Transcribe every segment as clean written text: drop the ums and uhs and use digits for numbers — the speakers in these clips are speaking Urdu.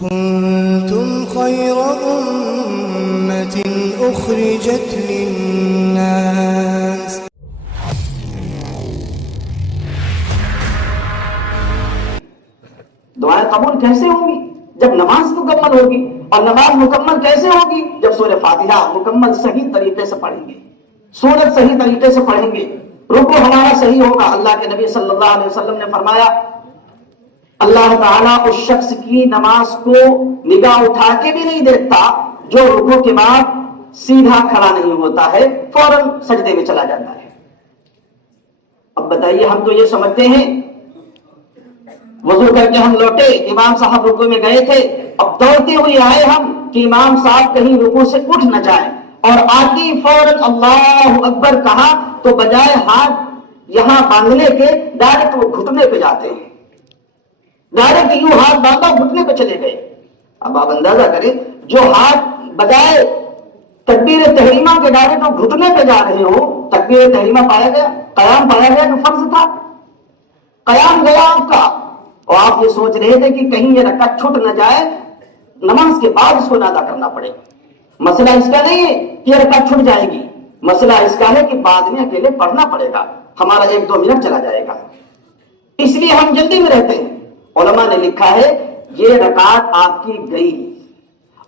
كنتم خير أمة أخرجت للناس دعائیں قبول کیسے ہوں گی؟ جب نماز مکمل ہوگی. اور نماز مکمل کیسے ہوگی؟ جب سورہ فاتحہ مکمل صحیح طریقے سے پڑھیں گے، سورت صحیح طریقے سے پڑھیں گے، رکوع ہمارا صحیح ہوگا. اللہ کے نبی صلی اللہ علیہ وسلم نے فرمایا اللہ تعالیٰ اس شخص کی نماز کو نگاہ اٹھا کے بھی نہیں دیکھتا جو رکوع کے بعد سیدھا کھڑا نہیں ہوتا ہے، فوراً سجدے میں چلا جاتا ہے. اب بتائیے، ہم تو یہ سمجھتے ہیں وضو کر کے ہم لوٹے، امام صاحب رکوع میں گئے تھے، اب دوڑتے ہوئے آئے ہم کہ امام صاحب کہیں رکوع سے اٹھ نہ جائیں، اور آتی فوراً اللہ اکبر کہا تو بجائے ہاتھ یہاں باندھنے کے ڈائریکٹ وہ گھٹنے پہ جاتے ہیں، ڈائریکٹ یوں ہاتھ باندھا گھٹنے پہ چلے گئے. اب آپ اندازہ کریں، جو ہاتھ بجائے تکبیر تحریمہ کے ڈائریکٹ وہ گھٹنے پہ جا رہے ہو، تکبیر تحریمہ پایا گیا، قیام پایا گیا کہ فرض تھا؟ قیام گیا آپ کا، اور آپ یہ سوچ رہے تھے کہ کہیں یہ رکعت چھوٹ نہ جائے، نماز کے بعد اس کو ادا کرنا پڑے. مسئلہ اس کا نہیں ہے کہ یہ رکعت چھوٹ جائے گی، مسئلہ اس کا ہے کہ بعد میں اکیلے پڑھنا پڑے گا، ہمارا 1-2 منٹ چلا جائے گا، اس لیے ہم جلدی میں رہتے ہیں. علماء نے لکھا ہے یہ رکعت آپ کی گئی،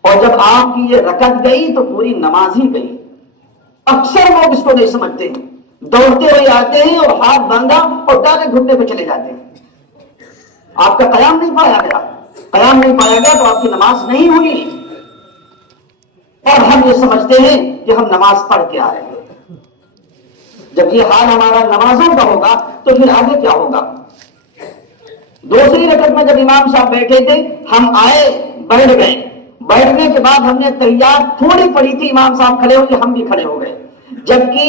اور جب آپ کی یہ رکعت گئی تو پوری نماز ہی گئی. اکثر لوگ اس کو نہیں سمجھتے ہیں، دوڑتے ہوئے آتے ہیں اور ہاتھ باندھا اور ڈائریکٹ گھٹنے پہ چلے جاتے ہیں. آپ کا قیام نہیں پایا گیا، قیام نہیں پایا گیا تو آپ کی نماز نہیں ہوئی. اور ہم یہ سمجھتے ہیں کہ ہم نماز پڑھ کے آ رہے ہیں. جب یہ حال ہمارا نمازوں کا ہوگا تو پھر آگے کیا ہوگا؟ دوسری رکعت میں جب امام صاحب بیٹھے تھے، ہم آئے، بیٹھ گئے، بیٹھنے کے بعد ہم نے تحیات تھوڑی پڑھی تھی، امام صاحب کھڑے ہوئے، ہم بھی کھڑے ہو گئے، جبکہ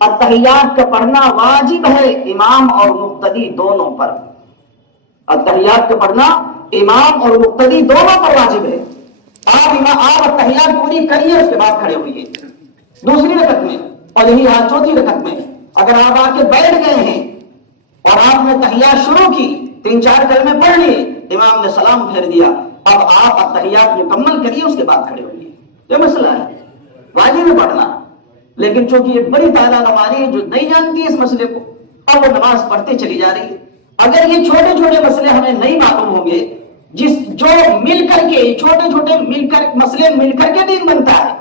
التحیات کا پڑھنا واجب ہے امام اور مقتدی دونوں پر. التحیات کا پڑھنا امام اور مقتدی دونوں پر واجب ہے. آپ التحیات پوری کریے، اس کے بعد کھڑے ہوئیے. دوسری رکعت میں اور یہی حال چوتھی رکعت میں، اگر آپ آ کے بیٹھ گئے ہیں اور آپ نے تحیات شروع کی، 3-4 کلمے پڑھ لیے، امام نے سلام پھیر دیا، اب آپ التحیات مکمل کریے، اس کے بعد کھڑے ہوئیے. یہ مسئلہ ہے، واجب ہے پڑھنا. لیکن چونکہ یہ بڑی تعداد ہماری ہے جو نہیں جانتی اس مسئلے کو، اور وہ نماز پڑھتے چلی جا رہی ہے. اگر یہ چھوٹے چھوٹے مسئلے ہمیں نہیں معلوم ہوں گے، جو مل کر کے چھوٹے چھوٹے مسئلے مل کر کے دین بنتا ہے.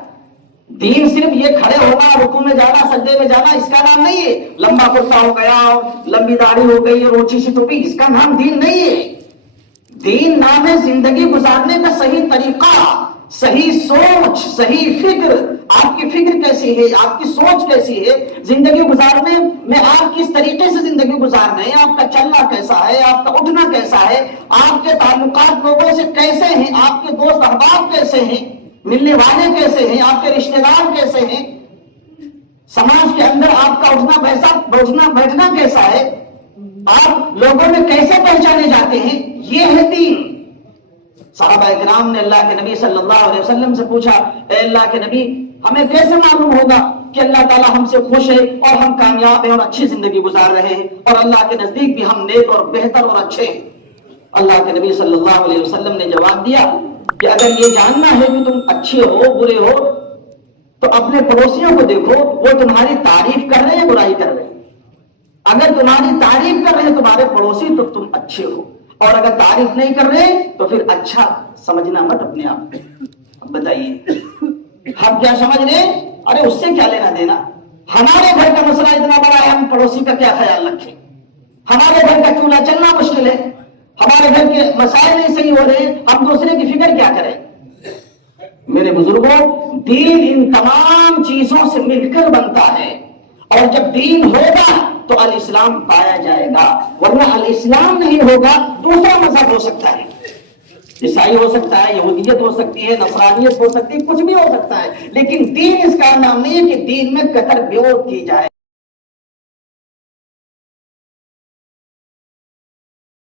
دین صرف یہ کھڑے ہونا، رکوع میں جانا، سجدے میں جانا، اس کا نام نہیں ہے. لمبا کرتا ہو گیا، لمبی داڑھی ہو گئی اور اونچی سی ٹوپی، اس کا نام دین نہیں ہے. دین نام ہے زندگی گزارنے کا صحیح طریقہ، صحیح سوچ، صحیح فکر. آپ کی فکر کیسی ہے، آپ کی سوچ کیسی ہے، زندگی گزارنے میں آپ کس طریقے سے زندگی گزار رہے ہیں، آپ کا چلنا کیسا ہے، آپ کا اٹھنا کیسا ہے، آپ کے تعلقات لوگوں سے کیسے ہیں، آپ کے دوست احباب کیسے ہیں، ملنے والے کیسے ہیں، آپ کے رشتہ دار کیسے ہیں، سماج کے اندر آپ کا اٹھنا بیٹھنا کیسا ہے، آپ لوگوں میں کیسے پہچانے جاتے ہیں، یہ ہے دین. صحابہ کرام نے اللہ کے نبی صلی اللہ علیہ وسلم سے پوچھا، اے اللہ کے نبی، ہمیں کیسے معلوم ہوگا کہ اللہ تعالیٰ ہم سے خوش ہے اور ہم کامیاب ہیں اور اچھی زندگی گزار رہے ہیں اور اللہ کے نزدیک بھی ہم نیک اور بہتر اور اچھے ہیں؟ اللہ کے نبی صلی اللہ علیہ وسلم نے جواب دیا کہ اگر یہ جاننا ہے کہ تم اچھے ہو برے ہو تو اپنے پڑوسیوں کو دیکھو، وہ تمہاری تعریف کر رہے ہیں برائی کر رہے ہیں. اگر تمہاری تعریف کر رہے ہیں تمہارے پڑوسی تو تم اچھے ہو، اور اگر تعریف نہیں کر رہے تو پھر اچھا سمجھنا مت اپنے آپ. بتائیے ہم کیا سمجھ رہے ہیں؟ ارے اس سے کیا لینا دینا، ہمارے گھر کا مسئلہ اتنا بڑا ہے، ہم پڑوسی کا کیا خیال رکھیں؟ ہمارے گھر کا چولہا چلنا مشکل ہے، ہمارے گھر کے مسائل نہیں صحیح ہو رہے، ہم دوسرے کی فکر کیا کریں؟ میرے بزرگوں، دین ان تمام چیزوں سے مل کر بنتا ہے، اور جب دین ہوگا تو الاسلام پایا جائے گا، ورنہ الاسلام نہیں ہوگا دوسرا مذہب ہو سکتا ہے، عیسائی ہو سکتا ہے، یہودیت ہو سکتی ہے، نصرانیت ہو سکتی ہے، کچھ بھی ہو سکتا ہے، لیکن دین اس کا نام نہیں ہے کہ دین میں قطر بیوت کی جائے.